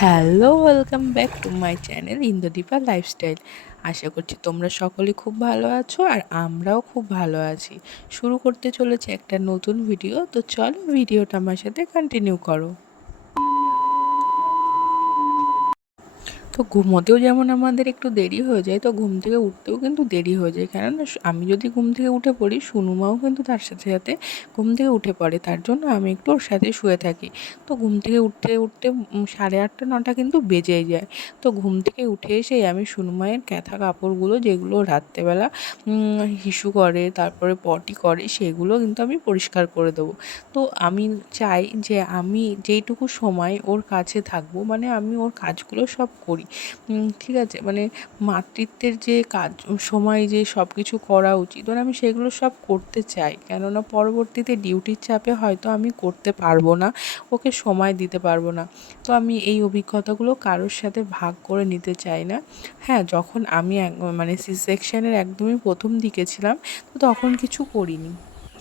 Hello welcome back to my channel Indradipa lifestyle আশা করছি তোমরা সকলে খুব ভালো আছো আর আমরাও খুব ভালো আছি। শুরু করতে চলেছে একটা নতুন ভিডিও তো চলো ভিডিওটা আমার সাথে কন্টিনিউ করো। তো ঘুমোতেও যেমন আমাদের একটু দেরি হয়ে যায়, তো ঘুম থেকে উঠতেও কিন্তু দেরি হয়ে যায়। কেননা আমি যদি ঘুম থেকে উঠে পড়ি, সুনুমাও কিন্তু তার সাথে সাথে ঘুম থেকে উঠে পড়ে। তার জন্য আমি একটু ওর সাথে শুয়ে থাকি। তো ঘুম থেকে উঠতে উঠতে সাড়ে আটটা, নটা কিন্তু বেজেই যায়। তো ঘুম থেকে উঠে এসেই আমি সুনুমায়ের ক্যাথা কাপড়গুলো যেগুলো রাত্রেবেলা হিসু করে, তারপরে পটি করে, সেগুলো কিন্তু আমি পরিষ্কার করে দেবো। তো আমি চাই যে আমি যেইটুকু সময় ওর কাছে থাকব মানে আমি ওর কাজগুলো সব করি। করি। ঠিক আছে? মানে মাতৃত্বের যে কাজ, সময় যে সব কিছু করা উচিত মানে আমি সেগুলো সব করতে চাই। কেননা পরবর্তীতে ডিউটির চাপে হয়তো আমি করতে পারব না, ওকে সময় দিতে পারব না। তো আমি এই অভিজ্ঞতাগুলো কারোর সাথে ভাগ করে নিতে চাই না। হ্যাঁ যখন আমি মানে সি সেকশানের একদমই প্রথম দিকে ছিলাম, তো তখন কিছু করিনি।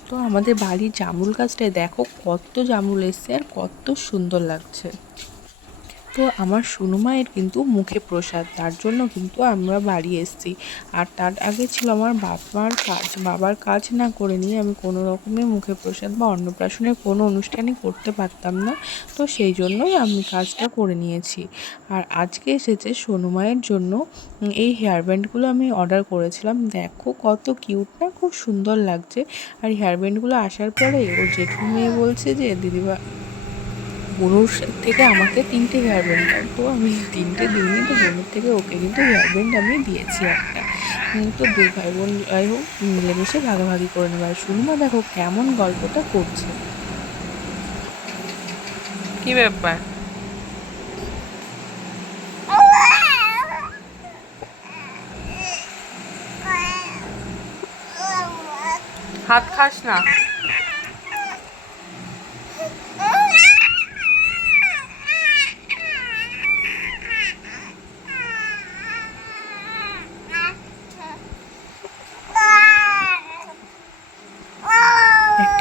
তো আমাদের বাড়ির জামুল গাছটায় দেখো কত জামুল এসছে আর কত সুন্দর লাগছে। তো আমার সোনু মায়ের কিন্তু মুখে প্রসাদ, তার জন্য কিন্তু আমরা বাড়ি এসেছি। আর তার আগে ছিল আমার বাবার কাজ। বাবার কাজ না করে নিয়ে আমি কোনো রকমের মুখে প্রসাদ বা অন্নপ্রাশনের কোনো অনুষ্ঠানই করতে পারতাম না। তো সেই জন্যই আমি কাজটা করে নিয়েছি। আর আজকে এসেছে সোনু মায়ের জন্য এই হেয়ার ব্যান্ডগুলো আমি অর্ডার করেছিলাম। দেখো কত কিউট না, খুব সুন্দর লাগছে। আর হেয়ার ব্যান্ডগুলো আসার পরে ও জেঠু মেয়ে বলছে যে দিদিবা বোনুর থেকে আমাকে তিনটে হেয়ার ব্যান্ড দাও। তো আমি তিনটে দিইনি তো বোনের থেকে ওকে কিন্তু হেয়ার ব্যান্ড আমি দিয়েছি একটা। তো দুই ভাই বোন যাই হোক, মিলেমিশে ভাগাভাগি করে নেব। আর শুনুমা দেখো কেমন গল্পটা করছে। কি ব্যাপার? হাত খাস না।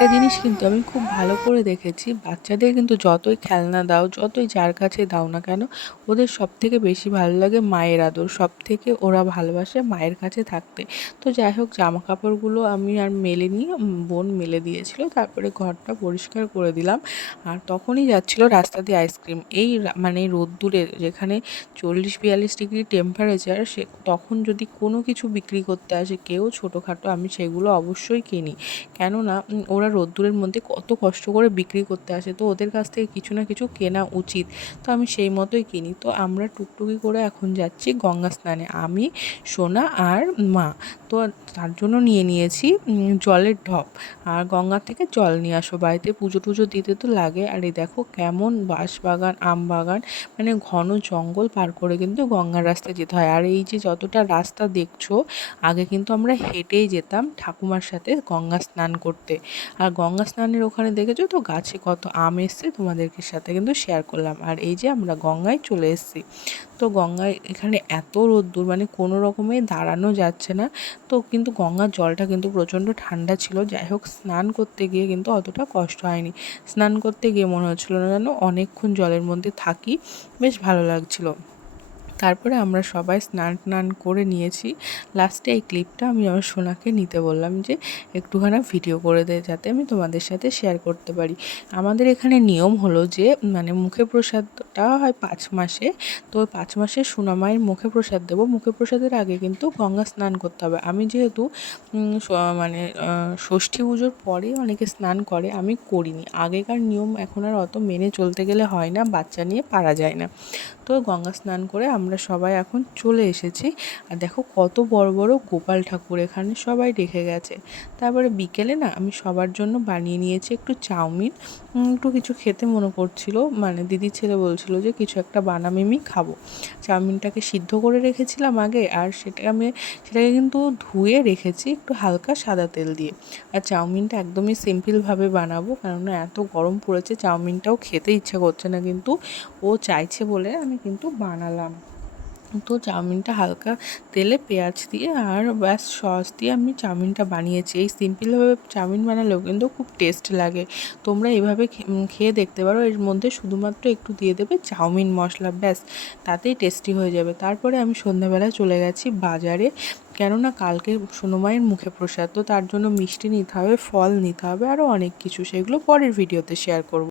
একটা জিনিস কিন্তু আমি খুব ভালো করে দেখেছি। বাচ্চাদের কিন্তু যতই খেলনা দাও, যতই যার কাছে দাও না কেন, ওদের সব থেকে বেশি ভালো লাগে মায়ের আদর। সব থেকে ওরা ভালোবাসে মায়ের কাছে থাকতে। তো যাই হোক জামা কাপড়গুলো আমি আর মেলে নিয়ে বোন মেলে দিয়েছিল। তারপরে ঘরটা পরিষ্কার করে দিলাম। আর তখনই যাচ্ছিল রাস্তা দিয়ে আইসক্রিম। এই মানে রোদ্দুরে যেখানে চল্লিশ, বিয়াল্লিশ ডিগ্রি টেম্পারেচার সে তখন যদি কোনো কিছু বিক্রি করতে আসে, কেউ ছোটোখাটো, আমি সেগুলো অবশ্যই কিনি। কেননা ওরা রোদ্দুরের মধ্যে কত কষ্ট করে বিক্রি করতে আসে। তো ওদের কাছ থেকে কিছু না কিছু কেনা উচিত। তো আমি সেই মতোই কিনি। তো আমরা টুকটুকি করে এখন যাচ্ছি গঙ্গা স্নানে। আমি, সোনা আর মা। তো তার জন্য নিয়ে নিয়েছি জলের ঢপ। আর গঙ্গা থেকে জল নিয়ে আসো, বাড়িতে পুজো টুজো দিতে তো লাগে। আর এই দেখো কেমন বাঁশ বাগান আম বাগান মানে ঘন জঙ্গল পার করে কিন্তু গঙ্গার রাস্তায় যেতে হয়। আর এই যে যতটা রাস্তা দেখছ, আগে কিন্তু আমরা হেঁটেই যেতাম ঠাকুমার সাথে গঙ্গা স্নান করতে। আর গঙ্গা স্নানের ওখানে দেখেছ তো, গাছে কত আম এসছে, তোমাদেরকে সাথে কিন্তু শেয়ার করলাম। আর এই যে আমরা গঙ্গায় চলে এসেছি। তো গঙ্গায় এখানে এত রোদ্দুর মানে কোনো রকমে দাঁড়ানো যাচ্ছে না। তো কিন্তু গঙ্গার জলটা কিন্তু প্রচণ্ড ঠান্ডা ছিল। যাই হোক, স্নান করতে গিয়ে কিন্তু অতটা কষ্ট হয়নি। স্নান করতে গিয়ে মনে হচ্ছিল না যেন অনেকক্ষণ জলের মধ্যে থাকি। বেশ ভালো লাগছিল। তারপরে আমরা সবাই স্নান টান করে নিয়েছি। লাস্টে এই ক্লিপটা আমি আমার সোনাকে নিতে বললাম যে, একটুখানি ভিডিও করে দেয় যাতে আমি তোমাদের সাথে শেয়ার করতে পারি। আমাদের এখানে নিয়ম হলো যে মানে মুখে প্রসাদটা হয় পাঁচ মাসে। তো পাঁচ মাসে সোনামায়ের মুখে প্রসাদ দেবো। মুখে প্রসাদের আগে কিন্তু গঙ্গা স্নান করতে হবে। আমি যেহেতু মানে ষষ্ঠী পুজোর পরে অনেকে স্নান করে, আমি করিনি। আগেকার নিয়ম এখন আর অত মেনে চলতে গেলে হয় না, বাচ্চা নিয়ে পারা যায় না। তো গঙ্গা স্নান করে আমরা সবাই এখন চলে এসেছি। আর দেখো কত বড় বড় গোপাল ঠাকুর এখানে সবাই রেখে গেছে। তারপরে বিকেলে না আমি সবার জন্য বানিয়ে নিয়েছি একটু চাউমিন। একটু কিছু খেতে মনে করছিল। মানে দিদির ছেলে বলছিল যে কিছু একটা বানামিমি খাব। চাউমিনটাকে সিদ্ধ করে রেখেছিলাম আগে আর সেটা আমি, সেটাকে কিন্তু ধুয়ে রেখেছি একটু হালকা সাদা তেল দিয়ে। আর চাউমিনটা একদমই সিম্পলভাবে বানাবো, কেননা এত গরম পড়েছে, চাউমিনটাও খেতে ইচ্ছা করছে না কিন্তু ও চাইছে বলে আমি কিন্তু বানালাম। তো চাউমিনটা হালকা তেলে পেঁয়াজ দিয়ে আর ব্যাস সস দিয়ে আমি চাউমিনটা বানিয়েছি। এই সিম্পলভাবে চাউমিন বানালেও কিন্তু খুব টেস্ট লাগে। তোমরা এভাবে খেয়ে দেখতে পারো। এর মধ্যে শুধুমাত্র একটু দিয়ে দেবে চাউমিন মশলা, ব্যাস। তাতেই টেস্টি হয়ে যাবে। তারপরে আমি সন্ধ্যাবেলা চলে গেছি বাজারে। কেননা কালকে সোনোমায়ের মুখে প্রসাদ, তো তার জন্য মিষ্টি নিতে হবে, ফল নিতে হবে আরও অনেক কিছু। সেগুলো পরের ভিডিওতে শেয়ার করব।